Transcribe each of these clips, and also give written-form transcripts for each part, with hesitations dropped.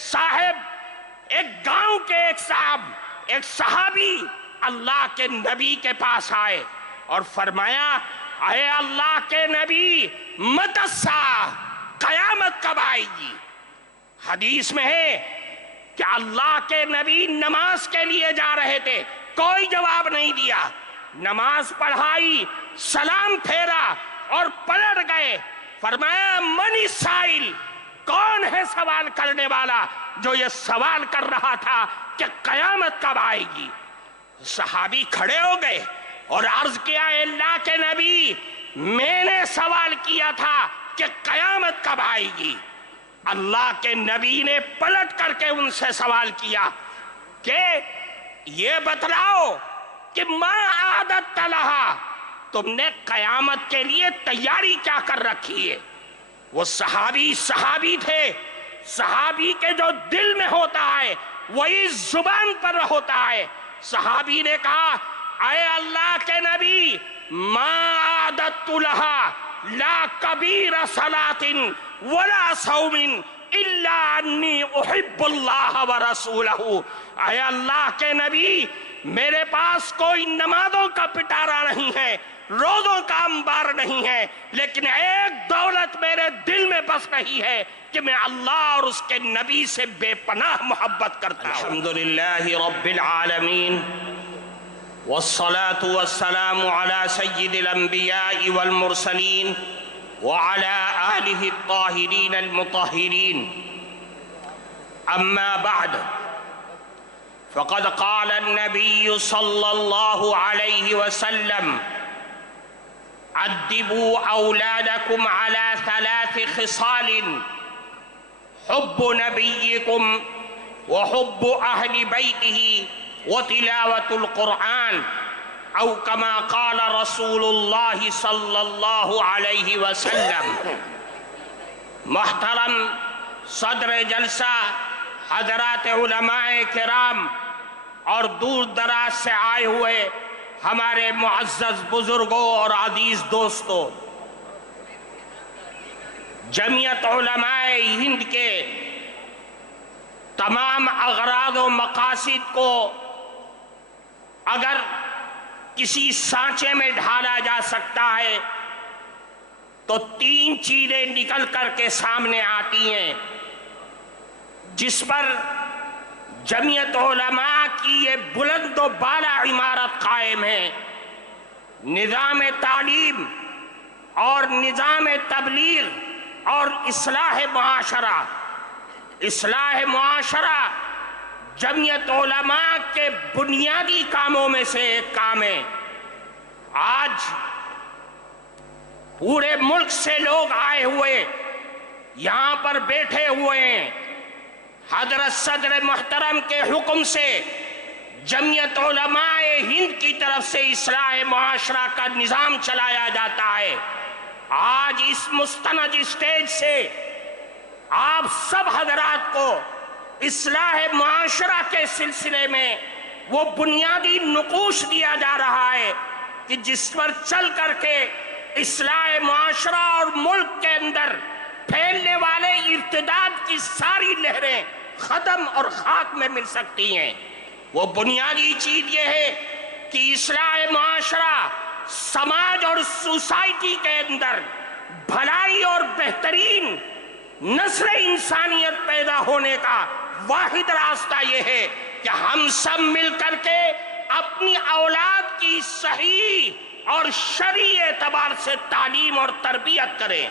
صاحب، ایک گاؤں کے ایک صحابی اللہ کے نبی کے پاس آئے اور فرمایا، اے اللہ کے نبی، متی الساعہ، قیامت کب آئے گی؟ حدیث میں ہے کہ اللہ کے نبی نماز کے لیے جا رہے تھے، کوئی جواب نہیں دیا، نماز پڑھائی، سلام پھیرا اور پلٹ گئے، فرمایا من السائل، کون ہے سوال کرنے والا جو یہ سوال کر رہا تھا کہ قیامت کب آئے گی؟ صحابی کھڑے ہو گئے اور عرض کیا، اے اللہ کے نبی، میں نے سوال کیا تھا کہ قیامت کب آئے گی۔ اللہ کے نبی نے پلٹ کر کے ان سے سوال کیا کہ یہ بتلاؤ کہ ما اعددت لہا، تم نے قیامت کے لیے تیاری کیا کر رکھی ہے؟ وہ صحابی تھے، صحابی کے جو دل میں ہوتا ہے وہی زبان پر ہوتا ہے۔ صحابی نے کہا، اے اللہ کے نبی، ما اعددت لہا لا کبیر صلاۃ ولا صوم الا انی احب اللہ ورسولہ۔ اے اللہ کے نبی، میرے پاس کوئی نمازوں کا پٹارا نہیں ہے، روزوں کا انبار نہیں ہے، لیکن ایک دولت میرے دل میں بس رہی ہے کہ میں اللہ اور اس کے نبی سے بے پناہ محبت کرتا ہوں۔ الحمدللہ رب العالمین، والصلاة والسلام على سید الانبیاء والمرسلین وعلى آلہ الطاہرین المطہرین، اما بعد فقد قال النبی صلی اللہ علیہ وسلم، ادبوا اولادکم على 3 خصال، حب نبیکم وحب اہل بیتہ وتلاوة القرآن، او کما قال رسول اللہ صلی اللہ علیہ وسلم۔ محترم صدر جلسہ، حضرات علماء کرام اور دور دراز سے آئے ہوئے ہمارے معزز بزرگوں اور عزیز دوستوں، جمعیت علماء ہند کے تمام اغراض و مقاصد کو اگر کسی سانچے میں ڈھالا جا سکتا ہے تو 3 چیزیں نکل کر کے سامنے آتی ہیں جس پر جمعیت علماء کی یہ بلند و بالا عمارت قائم ہے: نظام تعلیم اور نظام تبلیغ اور اصلاح معاشرہ۔ اصلاح معاشرہ جمعیت علماء کے بنیادی کاموں میں سے ایک کام ہے۔ آج پورے ملک سے لوگ آئے ہوئے یہاں پر بیٹھے ہوئے ہیں، حضرت صدر محترم کے حکم سے جمعیت علماء ہند کی طرف سے اصلاح معاشرہ کا نظام چلایا جاتا ہے۔ آج اس مستند اسٹیج سے آپ سب حضرات کو اصلاح معاشرہ کے سلسلے میں وہ بنیادی نقوش دیا جا رہا ہے کہ جس پر چل کر کے اصلاح معاشرہ اور ملک کے اندر پھیلنے والے ارتداد کی ساری لہریں ختم اور خاک میں مل سکتی ہیں۔ وہ بنیادی چیز یہ ہے کہ اصلاح معاشرہ سماج اور سوسائٹی کے اندر بھلائی اور بہترین نسل انسانیت پیدا ہونے کا واحد راستہ یہ ہے کہ ہم سب مل کر کے اپنی اولاد کی صحیح اور شرعی اعتبار سے تعلیم اور تربیت کریں۔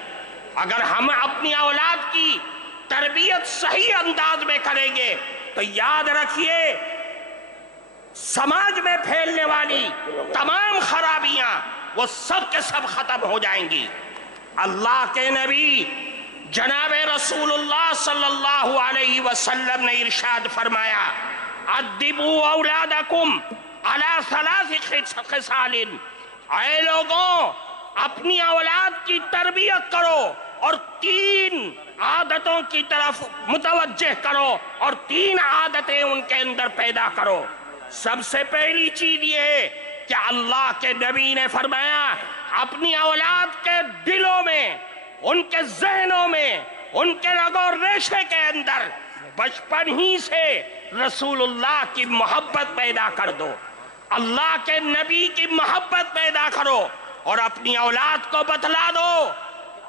اگر ہم اپنی اولاد کی تربیت صحیح انداز میں کریں گے تو یاد رکھیے سماج میں پھیلنے والی تمام خرابیاں وہ سب کے سب ختم ہو جائیں گی۔ اللہ کے نبی جناب رسول اللہ صلی اللہ علیہ وسلم نے ارشاد فرمایا، ادبوا اولادکم علی 3 خصال، اے لوگوں اپنی اولاد کی تربیت کرو اور 3 عادتوں کی طرف متوجہ کرو اور 3 عادتیں ان کے اندر پیدا کرو۔ سب سے پہلی چیز یہ ہے کہ اللہ کے نبی نے فرمایا اپنی اولاد کے دلوں میں، ان کے ذہنوں میں، ان کے رگ و ریشے کے اندر بچپن ہی سے رسول اللہ کی محبت پیدا کر دو، اللہ کے نبی کی محبت پیدا کرو، اور اپنی اولاد کو بتلا دو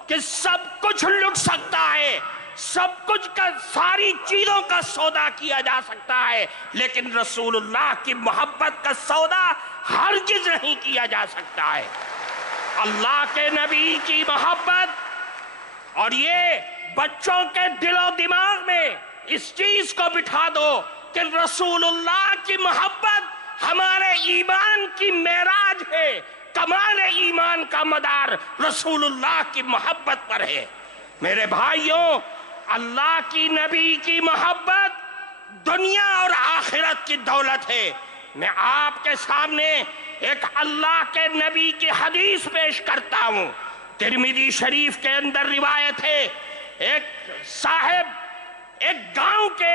کہ سب کچھ لٹ سکتا ہے، سب کچھ کا ساری چیزوں کا سودا کیا جا سکتا ہے، لیکن رسول اللہ کی محبت کا سودا ہرگز نہیں کیا جا سکتا ہے۔ اللہ کے نبی کی محبت، اور یہ بچوں کے دل و دماغ میں اس چیز کو بٹھا دو کہ رسول اللہ کی محبت ہمارے ایمان کی معراج ہے، کمال ایمان کا مدار رسول اللہ کی محبت پر ہے۔ میرے بھائیوں، اللہ کی نبی کی محبت دنیا اور آخرت کی دولت ہے۔ میں آپ کے سامنے ایک اللہ کے نبی کی حدیث پیش کرتا ہوں۔ ترمذی شریف کے اندر روایت ہے، ایک گاؤں کے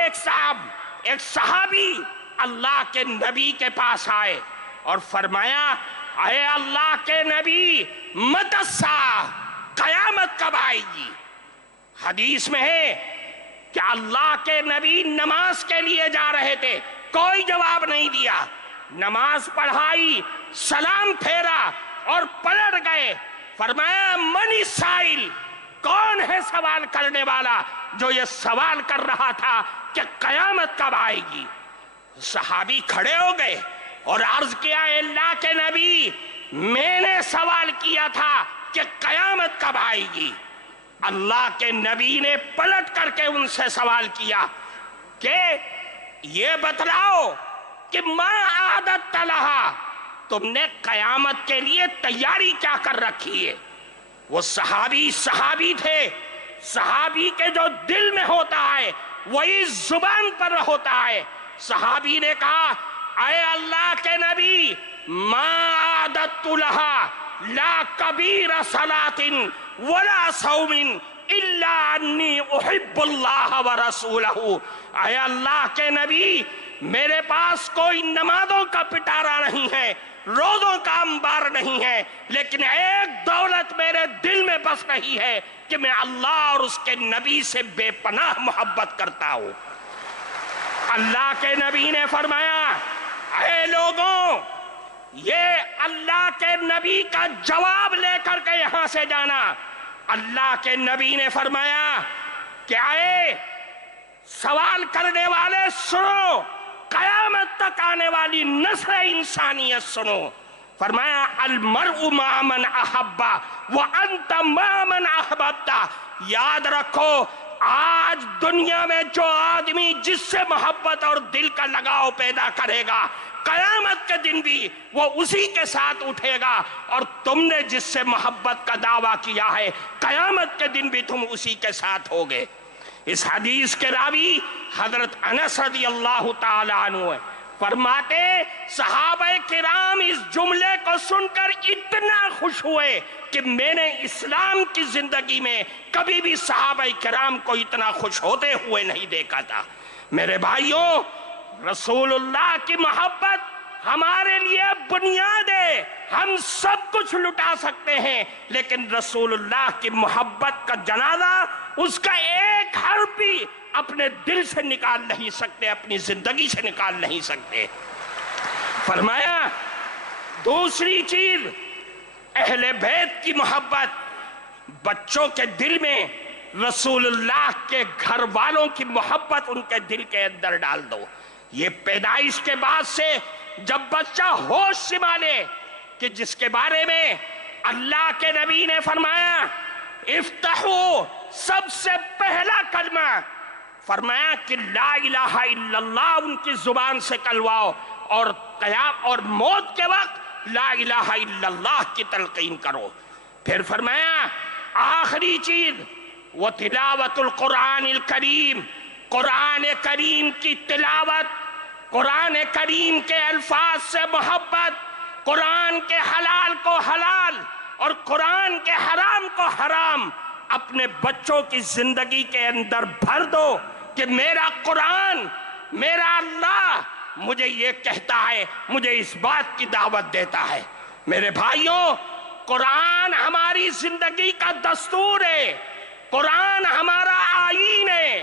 ایک صحابی اللہ کے نبی کے پاس آئے اور فرمایا، اے اللہ کے نبی، متی الساعہ، قیامت کب آئے گی؟ حدیث میں ہے کہ اللہ کے نبی نماز کے لیے جا رہے تھے، کوئی جواب نہیں دیا، نماز پڑھائی، سلام پھیرا اور پلٹ گئے۔ فرمایا، من السائل، کون ہے سوال کرنے والا جو یہ سوال کر رہا تھا کہ قیامت کب آئے گی؟ صحابی کھڑے ہو گئے اور عرض کیا، اللہ کے نبی، میں نے سوال کیا تھا کہ قیامت کب آئے گی۔ اللہ کے نبی نے پلٹ کر کے ان سے سوال کیا کہ یہ بتلاؤ کہ ما عادت لہا، تم نے قیامت کے لیے تیاری کیا کر رکھی ہے؟ وہ صحابی تھے، صحابی کے جو دل میں ہوتا ہے وہی زبان پر ہوتا ہے۔ صحابی نے کہا، اے اللہ کے نبی، ما عادت لہا لا کبیر صلاۃ ولا صوم الا انی احب اللہ ورسولہ۔ اے اللہ کے نبی، میرے پاس کوئی نمازوں کا پٹارا نہیں ہے، روزوں کا انبار نہیں ہے، لیکن ایک دولت میرے دل میں بس رہی ہے کہ میں اللہ اور اس کے نبی سے بے پناہ محبت کرتا ہوں۔ اللہ کے نبی نے فرمایا، اے لوگوں، یہ اللہ کے نبی کا جواب لے کر کے یہاں سے جانا۔ اللہ کے نبی نے فرمایا کہ اے سوال کرنے والے سنو، قیامت تک آنے والی نسل انسانیت سنو۔ فرمایا، المرء مع من احب وانت مع من احببت۔ یاد رکھو، آج دنیا میں جو آدمی جس سے محبت اور دل کا لگاؤ پیدا کرے گا، قیامت کے دن بھی وہ اسی کے ساتھ اٹھے گا، اور تم نے جس سے محبت کا دعویٰ کیا ہے، قیامت کے دن بھی تم اسی کے ساتھ ہوگے۔ اس حدیث کے راوی حضرت انس رضی اللہ تعالیٰ عنہ فرماتے، صحابہ کرام اس جملے کو سن کر اتنا خوش ہوئے کہ میں نے اسلام کی زندگی میں کبھی بھی صحابہ کرام کو اتنا خوش ہوتے ہوئے نہیں دیکھا تھا۔ میرے بھائیوں، رسول اللہ کی محبت ہمارے لیے بنیاد ہے۔ ہم سب کچھ لٹا سکتے ہیں، لیکن رسول اللہ کی محبت کا جنازہ، اس کا ایک حرف بھی اپنے دل سے نکال نہیں سکتے، اپنی زندگی سے نکال نہیں سکتے۔ فرمایا، دوسری چیز، اہل بیت کی محبت، بچوں کے دل میں رسول اللہ کے گھر والوں کی محبت ان کے دل کے اندر ڈال دو۔ یہ پیدائش کے بعد سے جب بچہ ہوش سنبھالے کہ جس کے بارے میں اللہ کے نبی نے فرمایا، افتحوا، سب سے پہلا کلمہ فرمایا کہ لا الہ الا اللہ ان کی زبان سے کلواؤ، اور موت کے وقت لا الہ الا اللہ کی تلقین کرو۔ پھر فرمایا آخری چیز، وہ تلاوت القرآن الکریم، قرآن کریم کی تلاوت، قرآن کریم کے الفاظ سے محبت، قرآن کے حلال کو حلال اور قرآن کے حرام کو حرام اپنے بچوں کی زندگی کے اندر بھر دو کہ میرا قرآن، میرا اللہ مجھے یہ کہتا ہے، مجھے اس بات کی دعوت دیتا ہے۔ میرے بھائیوں، قرآن ہماری زندگی کا دستور ہے، قرآن ہمارا آئین ہے،